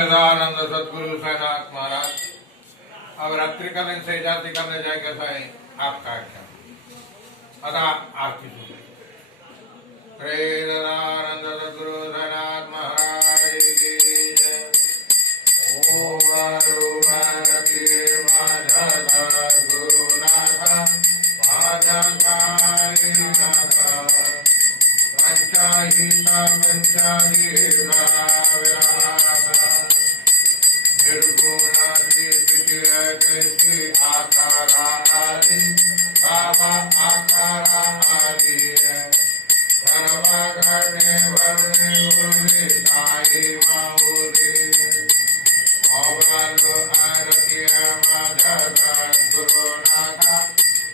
सदानंद सदगुरु साईनाथ महाराज। अब रात्रि कालीन से जाति करने जाएंगे साईं आपका क्या अदा आरती सुन सदानंद सदगुरु साईनाथ महाराज की जय। ओम गुरुनाथ गुरुनाथ पंचाहिता पंचादीना निर्गुणादि कैसी आकारादि बाबा आकारादि सर्वघटने वर्णे उर्वि साई माऊरी ओवालो आरती माधव गुरुनाथ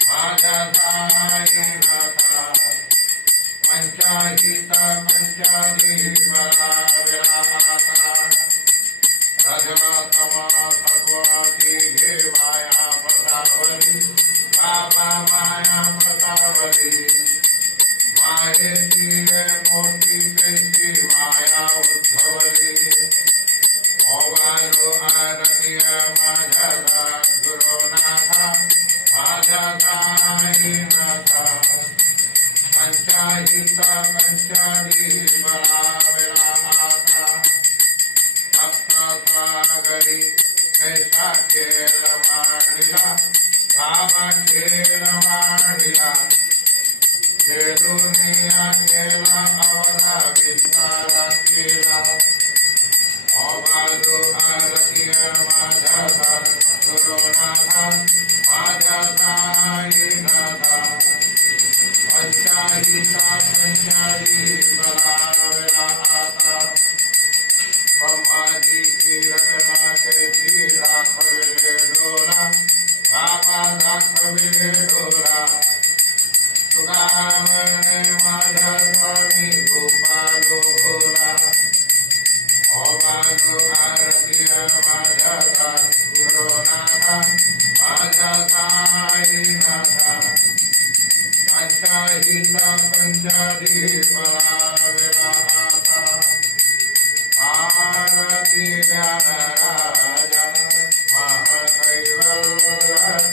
माधव साईनाथ पंचाहिता पंचादि बला विराता रजतमा सत्वाति हे माया प्रतावली बाबा माया प्रतावली माहेशी मोटी कैसी माया उद्धवली ओवालो आरती माधव गुरुनाथ माधव साईनाथ पंचाहिता पंचादि बला विराता सप्तसागरी कैसा खेल मांडिला बाबा खेल मांडिला खेलुनिया खेला अवधा विस्तार केला ओवालो आरती माधव गुरुनाथ माधव साईनाथ पंचाहिता पंचादि बला विराता ब्रह्माजी की रचना कैसी दाखविले डोरा बाबा दाखविले डोरा तुकामणे माझा स्वामी गोपालो भोला ओवालो आरती माधव गुरुनाथ माधव साईनाथ पंचाहिता पंचादि बला विराता आरती ज्ञान राजा महाकैवल्य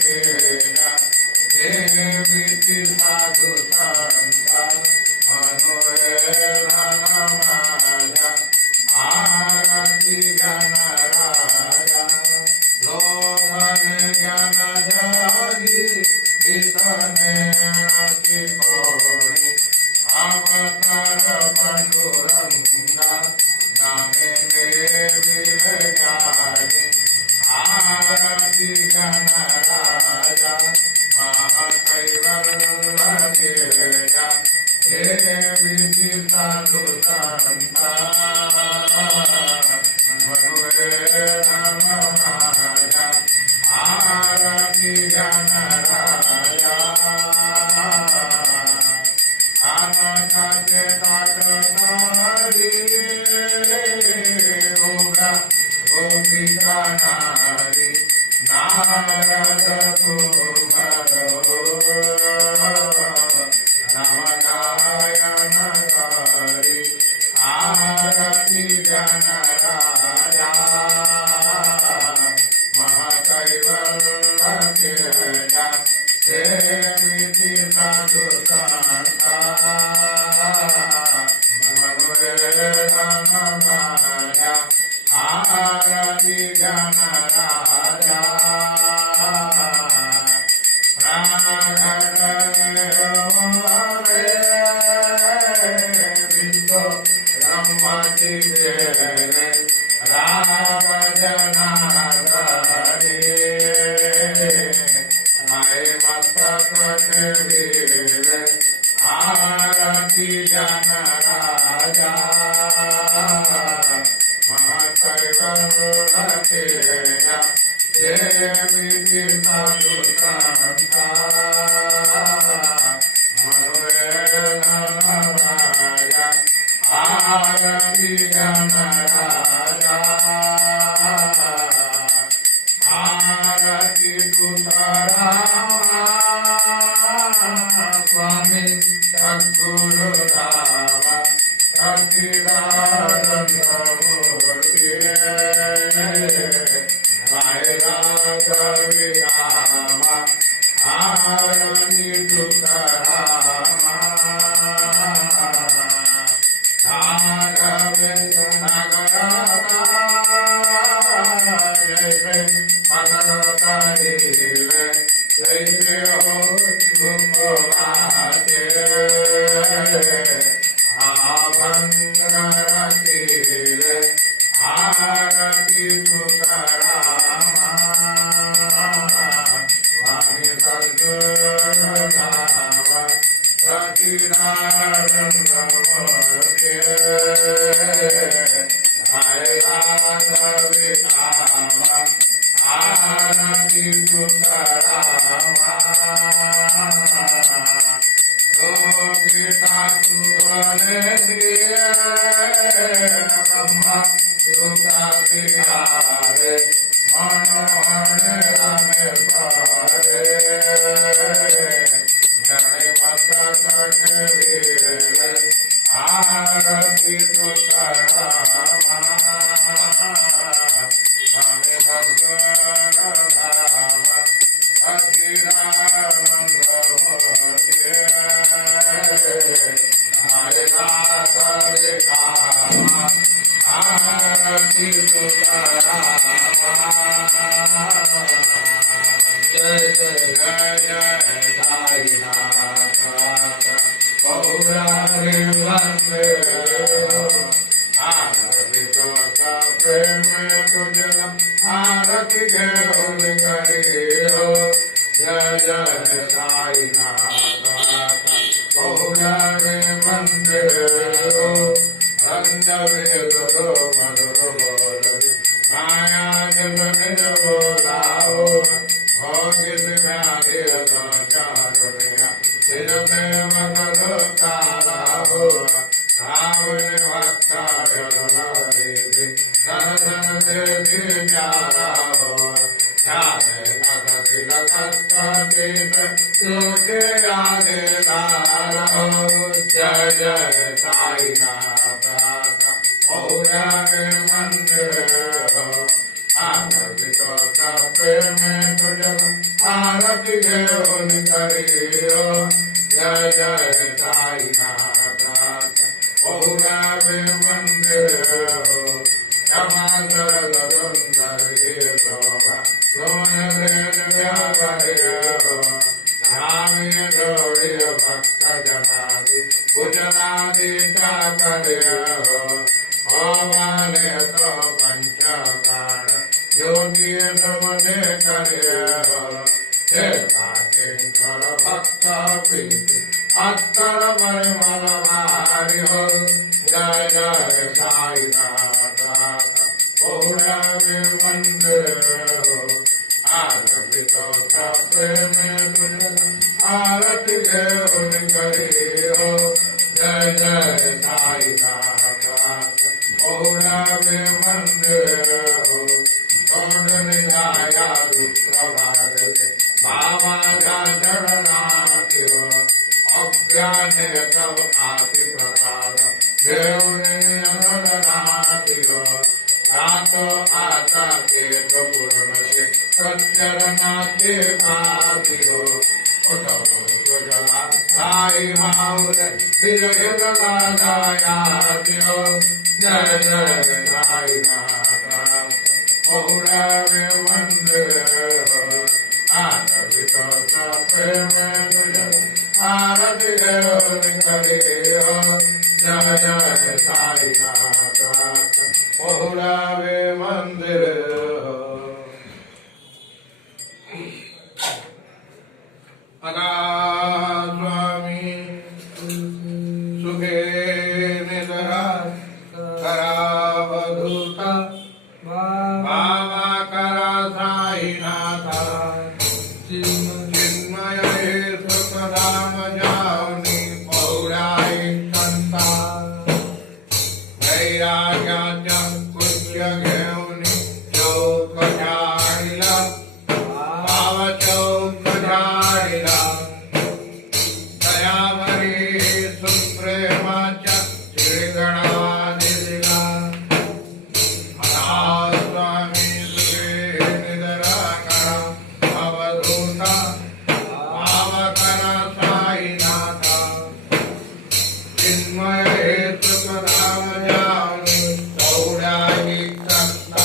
तेजा देवी साधु संत मनोरंजन माया आरती ज्ञान राजा लोभन ज्ञान जागी कितने कोणी अवतार पांडुरंगा नामे विलगारी आरती गण राजा महाकैवल्य तेजा देवी साधु संता मनोरंजन माया आरती गण राजा अनाथाचे ताटतारी गोपिका नारी नारद तुम्हारो नमगायन करी आरती गण राजा महाकैवल्य तेजा देवी साधु संता मनोरंजन माया आरती गण राजा विष्णु ब्रह्माजी राम जनार्दने माय मस्तक वीर आरती गण राजा महाकैवल्य तेजा देवी साधु संता मनोरंजन माया आरती गण राजा आरती तुकाराम स्वामी सद्गुरु राम सच्चिदानंद मूर्ति चिन्मय हेतु राम जानी गौराई करता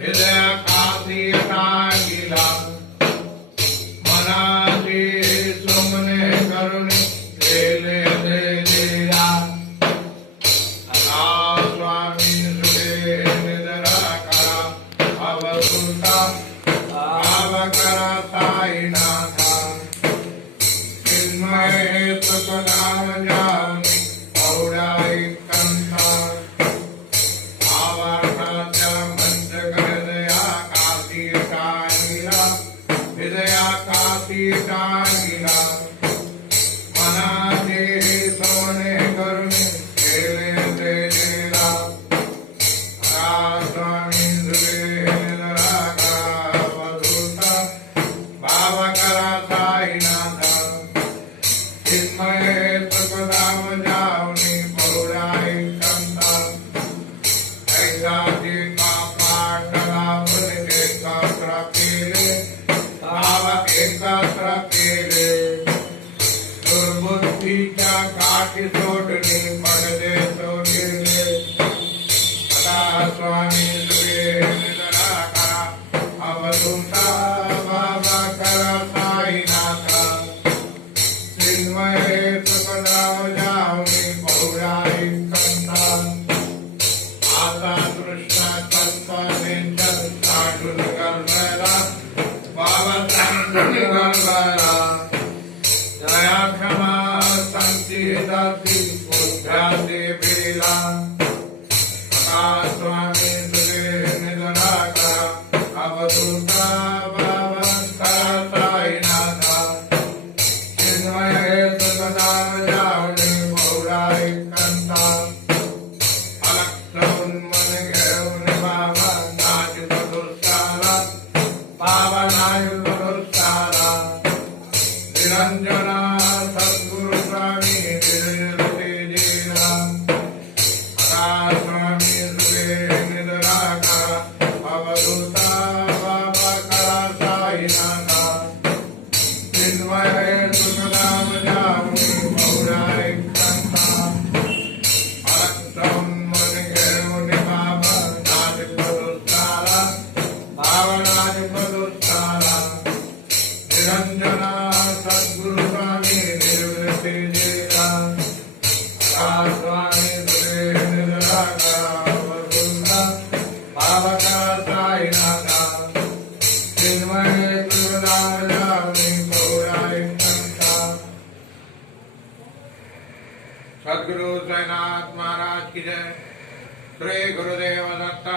हृदय काशी गिला मनाची सुमने करुणे केले देला स्वामी सुरे निद्रा करा अवसुता भाव करा साईनाथा चिन्मय सुखदाम जामी पौराई कंथा आवासाच्या मंच हृदया काशी टांगिला हृदया काशी टांगिला मनाचे सोने करुणे केले देला स्वामी सुरे निद्रा करा वधूता भाव करा साईनाथा चिन्मय सुखदाम जावनी पौराई कंथा ऐकाची पाटला एकत्र केले भाव एकत्र केले दुर्बुद्धीच्या काठी सोडणे पडदे सोडले सदा स्वामी सुरे निद्रा करा अवधूता बाबा करा साईनाथा चिन्मय सुखदाम जावनी पौराई कंथा आता कृष्ण कल्पनेच्या साठून गरबला बाबा सांगून गरबला जया क्षमा शांती दासी बुद्ध्याचे बेला स्वामी सुरे निद्रा करा अवधूता बाबा करा साईनाथा चिन्मय सुखदाम जावनी पौराई कंथा मन घेऊन बाबा नाच बदुस्ताला बाबा नाच बदुस्ताला निरंजना सद्गुरु स्वामी निर्जते जीला स्वामी सुरे निद्रा करा अवधूता बाबा करा साईनाथा चिन्मय सुखदाम जावनी पौराई कंथा निरंजना सद्गुरु स्वामी निर्वृत्ति जीला स्वामी सुरे निद्रा करा वधूता भाव करा साईनाथा चिन्मय सुखदाम जावनी पौराई कंथा सद्गुरु साईनाथ महाराज की जय। श्री गुरुदेव दत्ता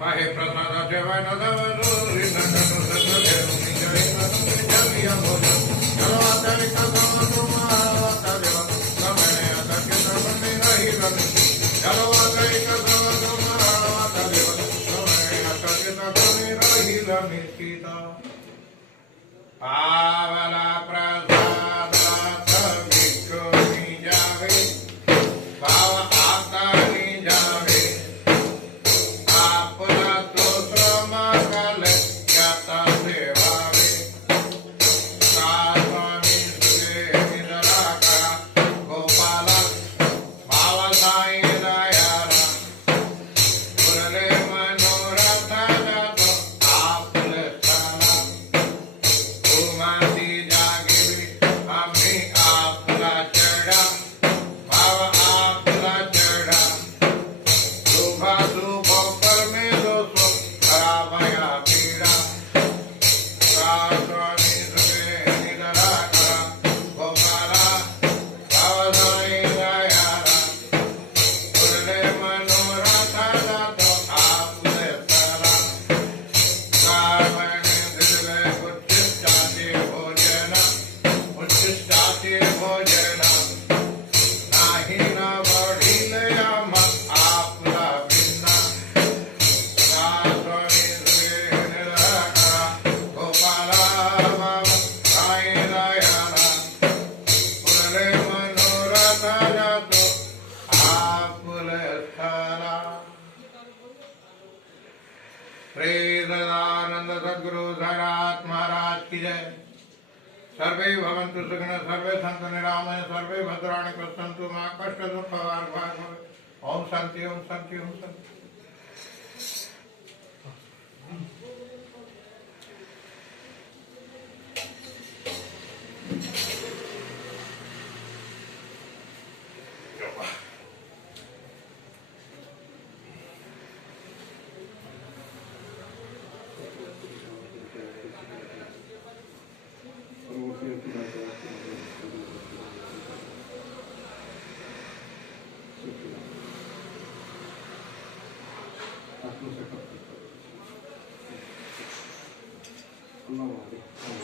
पाहे प्रसाद सेवा पावला प्रसाद जावे भाव आता जावे आपला तो श्रम काल याता सेवावे स्वामी सुरे निद्रा करा गोपाला भाव साई दयाला पुरले मनोरथ जातो आपले साला उमाती जागेवी आम्ही आपला चढा भाव आपला चढा शुभा शुभ कर्मे दोषो खराबया पीडा स्वामी सुरे निद्रा करा गोपाला भाव साई दयाला पुरले मनोरथ जातो आपले साला कार्बणे दिले उच्चिष्टाचे भोजन उच्चिष्टाचे भोजन नाही न बढीले आम्हा आपला भिन्ना स्वामी सुरे निद्रा करा गोपाला बाबा साई दयाला पुरले मनोरथ जातो आपले स्थला। श्री सदानंद सद्गुरु साईनाथ महाराज की जय। सर्वे भवन्तु सुखिनः सर्वे सन्तु निरामय सर्वे भद्राणि पश्यन्तु मा कष्ट दुःख भाग् ओम शांति ओम शांति ओम शांति। नमो महादेव.